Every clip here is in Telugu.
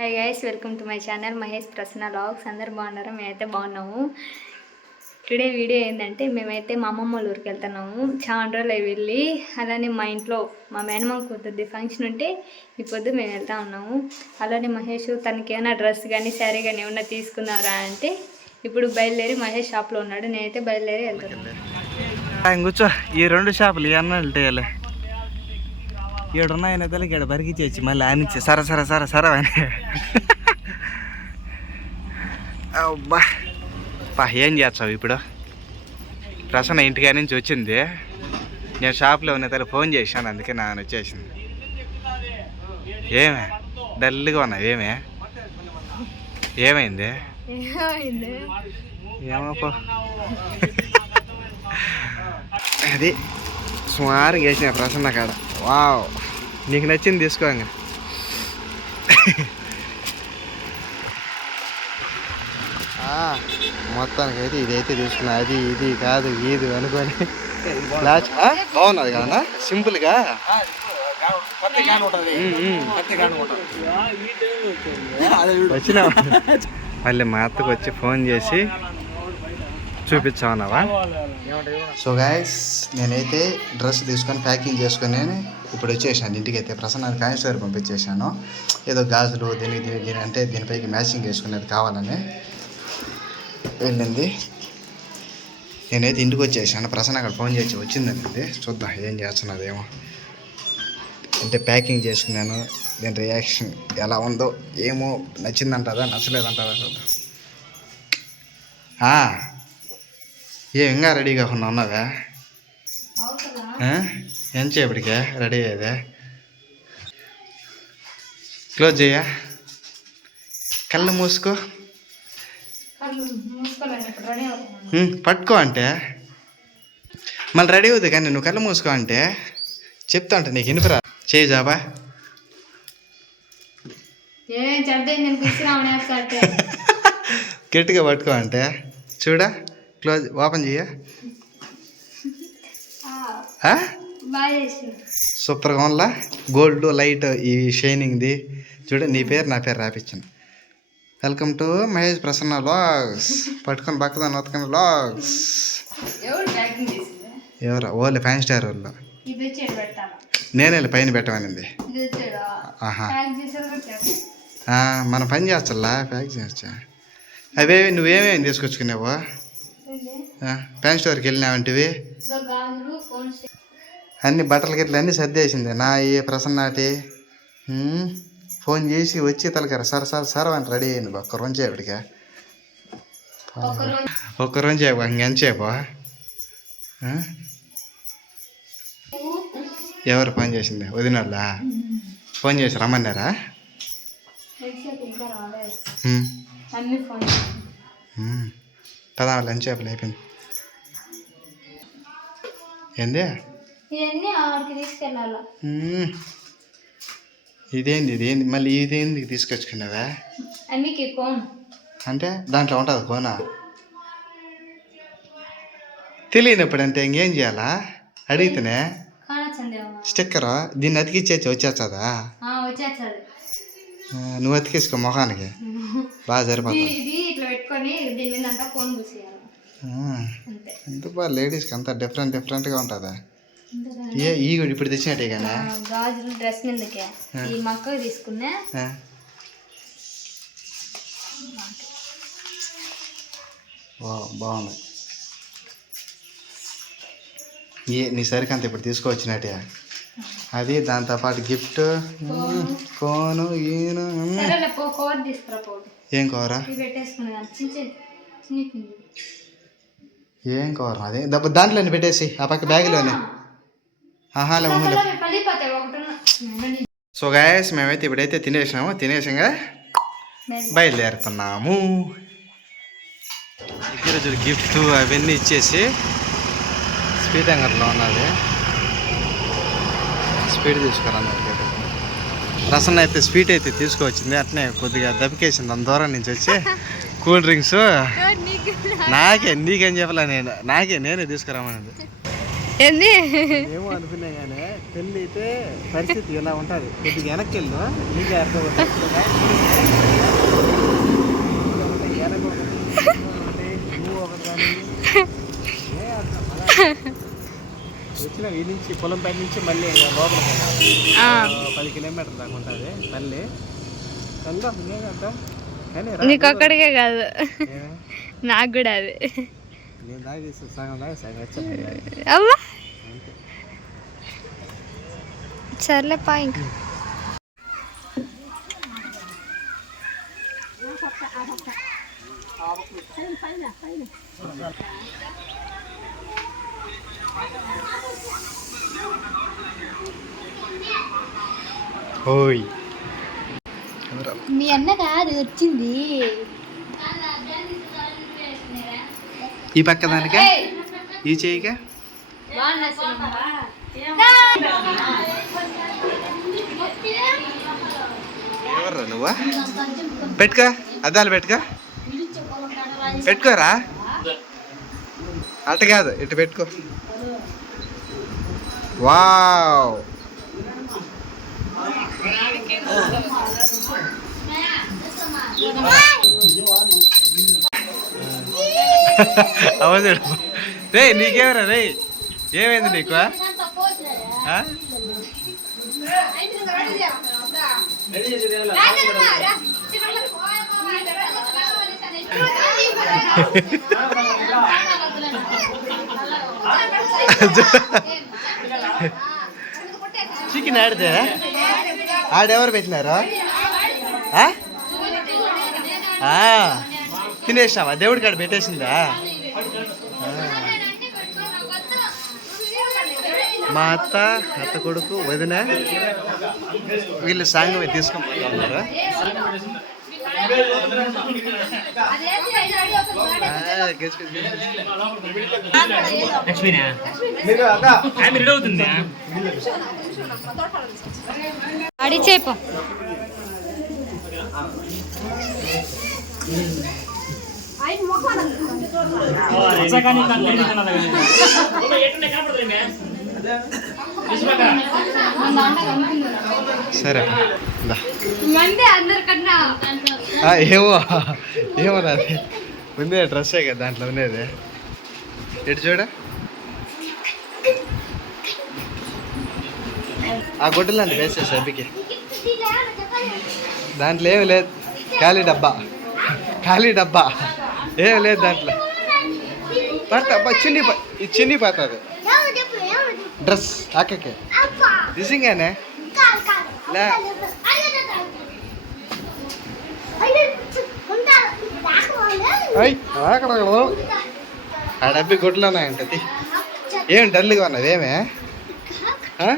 Hi guys welcome to my channel Mahesh Prasanna vlogs అందరు బాగున్నారా? మేమైతే బాగున్నాము. టుడే వీడియో ఏంటంటే మేమైతే మా అమ్మమ్మ వాళ్ళ ఊరికి వెళ్తున్నాము. చాలా రోజులు అవి వెళ్ళి అలానే మా ఇంట్లో మా మేనమామ కొద్ది ఫంక్షన్ ఉంటే ఈ పొద్దు మేము వెళ్తా ఉన్నాము. అలానే మహేష్ తనకి ఏమైనా డ్రెస్ కానీ శారీ కానీ ఏమన్నా తీసుకున్నారా అంటే ఇప్పుడు బయలుదేరి మహేష్ షాప్లో ఉన్నాడు. నేనైతే బయలుదేరి వెళ్తున్నాను. కూర్చో. ఈ రెండు షాపులు ఇవన్నీ వెళ్తాయి ఈడున్నాయన తలకి ఇక్కడ బరికిచ్చేసి మళ్ళీ ఆనిచ్చి సరే సరే సరే సరే అని. అబ్బా. పా ఏం చేస్తావు ఇప్పుడు? ప్రసన్న ఇంటికాడ నుంచి వచ్చింది. నేను షాప్లో ఉన్న తల ఫోన్ చేశాను అందుకే నా వచ్చేసింది. ఏమే? డల్గా ఉన్నావు ఏమే? ఏమైంది? ఏమో అది సుమారుగా వేసిన ప్రసన్న కాడ. వావ్ నీకు నచ్చింది తీసుకో ఇంకా మొత్తానికి అయితే ఇదైతే తీసుకున్నా. అది ఇది కాదు ఇది అనుకొని. లాస్ట్? బాగున్నది కదా సింపుల్గా వచ్చినా మళ్ళీ మా అత్తకు వచ్చి ఫోన్ చేసి చూపించామన్నావా? సో గాయస్ నేనైతే డ్రెస్ తీసుకొని ప్యాకింగ్ చేసుకొని ఇప్పుడు వచ్చేసాను. ఇంటికి అయితే ప్రసన్న పంపించేశాను. ఏదో గాజులు దీనికి దీనికి దీని అంటే దీనిపైకి మ్యాచింగ్ వేసుకునేది కావాలని వెళ్ళింది. నేనైతే ఇంటికి వచ్చేసాను. ప్రసన్న అక్కడ ఫోన్ చేసి వచ్చిందండి చూద్దాం ఏం చేస్తున్నదేమో అంటే ప్యాకింగ్ చేసుకున్నాను. దీని రియాక్షన్ ఎలా ఉందో ఏమో నచ్చిందంటారా నచ్చలేదంటారా చూద్దాం. ఆ, ఏ ఇంకా రెడీగా ఉన్నా ఉన్నావా? ఎంతసేపటికే రెడీ అయ్యేదే క్లోజ్ చేయా కళ్ళు మూసుకో. పట్టుకో అంటే. మళ్ళీ రెడీ అవుతుంది కానీ నువ్వు కళ్ళు మూసుకో అంటే. చెప్తా అంటే నీకు ఇనుపరా చేయి జాబా. గట్టిగా పట్టుకో అంటే. చూడా? క్లోజ్ ఓపెన్ చెయ్య సూపర్గా ఉందా గోల్డ్ లైట్ ఈ షైనింగ్ది. చూడు నీ పేరు నా పేరు రాపించాను welcome to Mahesh Prasanna vlogs పట్టుకొని పక్కదాన్ని వత్తుకొని లాగ్స్ ఎవరు ఓలే ఫైవ్ స్టార్ వాళ్ళు. నేనే పైన పెట్టమనింది. చేస్తాం మనం పని చేస్తల్లా ప్యాక్ చేయొచ్చా అవే నువ్వేమేమి తీసుకొచ్చుకున్నావు ప్యాన్ స్టోర్కి వెళ్ళినావంటివి అన్ని బట్టలు గిట్ల అన్నీ సర్దేసింది. నా ఈ ప్రసన్నాటి ఫోన్ చేసి వచ్చి తలకర? సర సర సర అని రెడీ అయింది. ఒక్క రోజు ఇప్పటికా ఒకరోజు ఒక్క రోజు ఇంకెంతసేపు ఎవరు ఫోన్ చేసింది? వదినోళ్ళ? ఫోన్ చేసి రమ్మన్నారా? హెడ్సెట్ ఇంకా రాలేదు. ఉమ్, అన్ని ఫోన్ ఉమ్. పదా లంచ్ చేపలు అయిపోయింది ఏంది? ఇవన్నీ ఆడికి తీసుకెళ్ళాలా? ఉమ్. ఇదేంది ఇదేంది? మళ్ళీ ఇదేంది తీసుకొచ్చుకున్నావా అంటే దాంట్లో ఉంటుంది కోన తెలియనప్పుడు అంటే ఇంకేం చేయాలా? అడిగితేనే? స్టిక్కర్? దీన్ని అతికిచ్చేసి వచ్చేస్తుందా? నువ్వు అతికేసుకో మొఖానికి బాగా సరిపోతుంది. అంతా అంతే ఎంత బాగా లేడీస్కి అంత డిఫరెంట్ డిఫరెంట్గా ఉంటుందా? ఏ ఈ ఇప్పుడు తెచ్చినట్టే ఆ, గాజులు డ్రెస్ మీదకే. ఈ మక్క తీసుకున్నా బాగుంది. ఏ నీ సరికంత ఇప్పుడు తీసుకువచ్చినట్టే అది దాంతోపాటు గిఫ్ట్ కోను ఈను ఏం కూర? ఏం కూర అదే దెబ్బ దాంట్లోనే పెట్టేసి ఆ పక్క బ్యాగ్లోనే. ఒకటి సో గాయస్ మేమైతే ఇప్పుడైతే తినేసినాము. తినేసంగా బయలుదేరుతున్నాము. చూడు గిఫ్ట్ అవన్నీ ఇచ్చేసి స్పీడ్ అంగట్లో ఉన్నది. స్పీడ్ తీసుకురాను రసన అయితే స్వీట్ అయితే తీసుకువచ్చింది. అట్నే కొద్దిగా దెబ్బకేసింది అంత దూరం నుంచి వచ్చి కూల్ డ్రింక్స్ నాకే నీకేం చెప్పలే నేను. నాకే నేనే తీసుకురామన్నది. ఏంది? ఏమో అనుకున్నా కానీ పెళ్ళి అయితే పరిస్థితి ఇలా ఉంటుంది. కొద్దిగా వెనక్కి వెళ్ళు నీకే అర్థం వచ్చిన ఈ నుంచి పొలం పై నుంచి మళ్ళీ లోపల పది కిలోమీటర్ దాకా ఉంటుంది మళ్ళీ వెళ్దాం నీకు అక్కడికే కాదు. నాకు కూడా అది అవ్వా. సర్లే పా ఇంకా. ఓయ్. మీ అన్న కాదు వచ్చింది. ఈ పక్క దానికా? ఈ చేయిగా ఎవర్రా నువ్వా? పెట్టుకో అద్దాలు పెట్టుకో. పెట్టుకోరా? అట్ట కాదు ఇటు పెట్టుకో. వావ్! అవసరం. రే నీకేమరా రే ఏమైంది నీకు ఆ? చికెన్ ఆడితే ఆడెవరు పెట్టినారు? ఆ, తినేసినావా? దేవుడి కాడ పెట్టేసిందా. మా అత్త అత్త కొడుకు వదిన వీళ్ళు గెస్ గెస్. అడిచేపు. సరే. ఏమో. ఏమో అది ముందే డ్రెస్సే కదా దాంట్లో ఉండేది. ఎటు చూడ? ఆ గుడ్డలాంటి వేసేసి అబ్బికి దాంట్లో ఏమి లేదు. ఖాళీ డబ్బా. ఖాళీ డబ్బా. ఏమి లేదు దాంట్లో. పట్ట అబ్బా చిన్ని ప- ఇది చిన్ని పోతుంది డ్రెస్ అక్కకి నిజంగానే? లే. అయ్ అక్కడ ఆ డబ్బి గుడ్లోనే ఉంటుంది ఏం డల్గా ఉన్నది ఏమే? ఆ?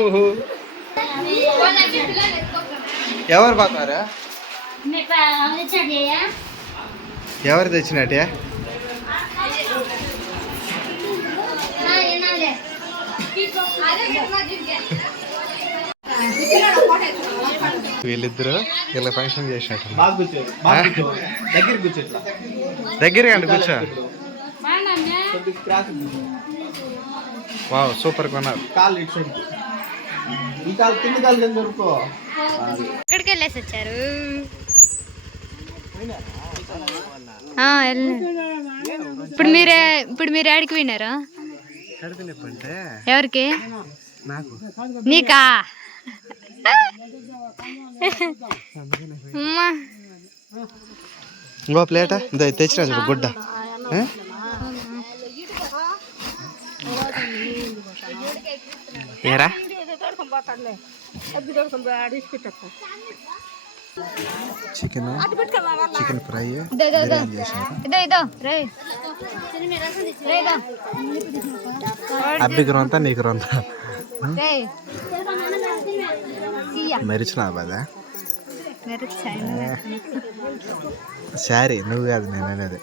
ఊహు. ఎవరు పోతారు? ఎవరు తెచ్చినట్టే? వీళ్ళిద్దరు వీళ్ళ ఫంక్షన్ చేసినట్టు దగ్గర కూర్చో దగ్గరగా అండి కూర్చో. వావ్ సూపర్ కొన్నారు. కాళ్ళు ఇటు సైడ్. ఈ కాలు కింది కాలు కింద దొరుకో? ఎక్కడికి వెళ్ళేసి వచ్చారు. ఇప్పుడు మీరే ఇప్పుడు మీరు ఏడికి పోయినారు ఎవరికి? నీకా? ఇంకో ప్లేట? ఇదో చూడు గుడ్డ. ఆ? ఏరా? చికెన్ చికెన్ ఫ్రై అబ్బికి రొంత నీకు రొంత. తీయ. మరిచిన. బాధ. శారీ నువ్వు కాదు నేను అనేది.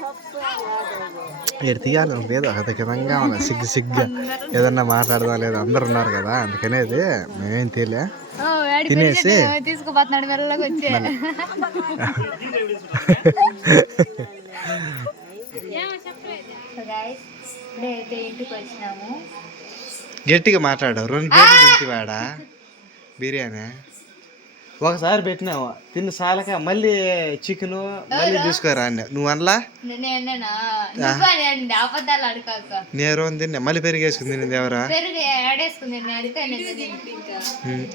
ఏడు తీయాలి ఒక విధంగా ఉన్నా సిగ్గు సిగ్గా ఏదన్నా మాట్లాడదాం లేదా? అందరు ఉన్నారు కదా అందుకనేది మేమేం తీయలే. తినేసి- గట్టిగా మాట్లాడు. రెండు ప్లేట్లు తింటివాడా? బిర్యానీ? ఒకసారి పెట్టినావు. తిన్న సాలక మళ్ళీ చికెన్ మళ్ళీ తీసుకురా అన్న. నువ్వు అనలా నేను తిన్నా. మళ్ళీ పెరిగి వేసుకుని తిన్నది ఎవరా? పెరుగు ఏడేసుకుంది నేను ఉమ్.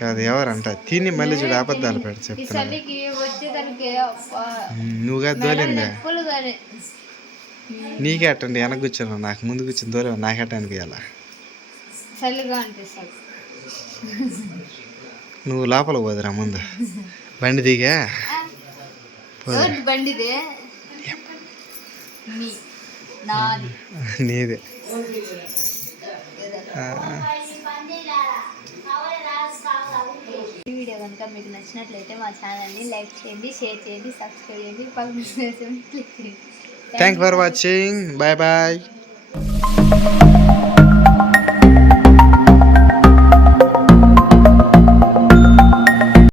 కాదు ఎవరంట తిని మళ్ళీ చూడు అబద్ధాలు పెడ ఈ చెప్తున్నా. చలికి వచ్చేదానికి అబ్బా, నువ్వు కాదు దోలిందే? నీకే అట్టండి వెనక కూర్చున్నావు. నాకు ముందు కూర్చుని దూరం నాకెట్ట అనిపించాల చలిగా అనిపిస్తుంది. నువ్వు లోపల పోదురా ముందు. బండి దిగా. బండిది? నాది. ఈ వీడియో కనుక మీకు నచ్చినట్లయితే మా ఛానల్ని లైక్ చేయండి షేర్ చేయండి సబ్స్క్రైబ్ చేయండి పక్కన క్లిక్ చేయండి. Thank for watching bye bye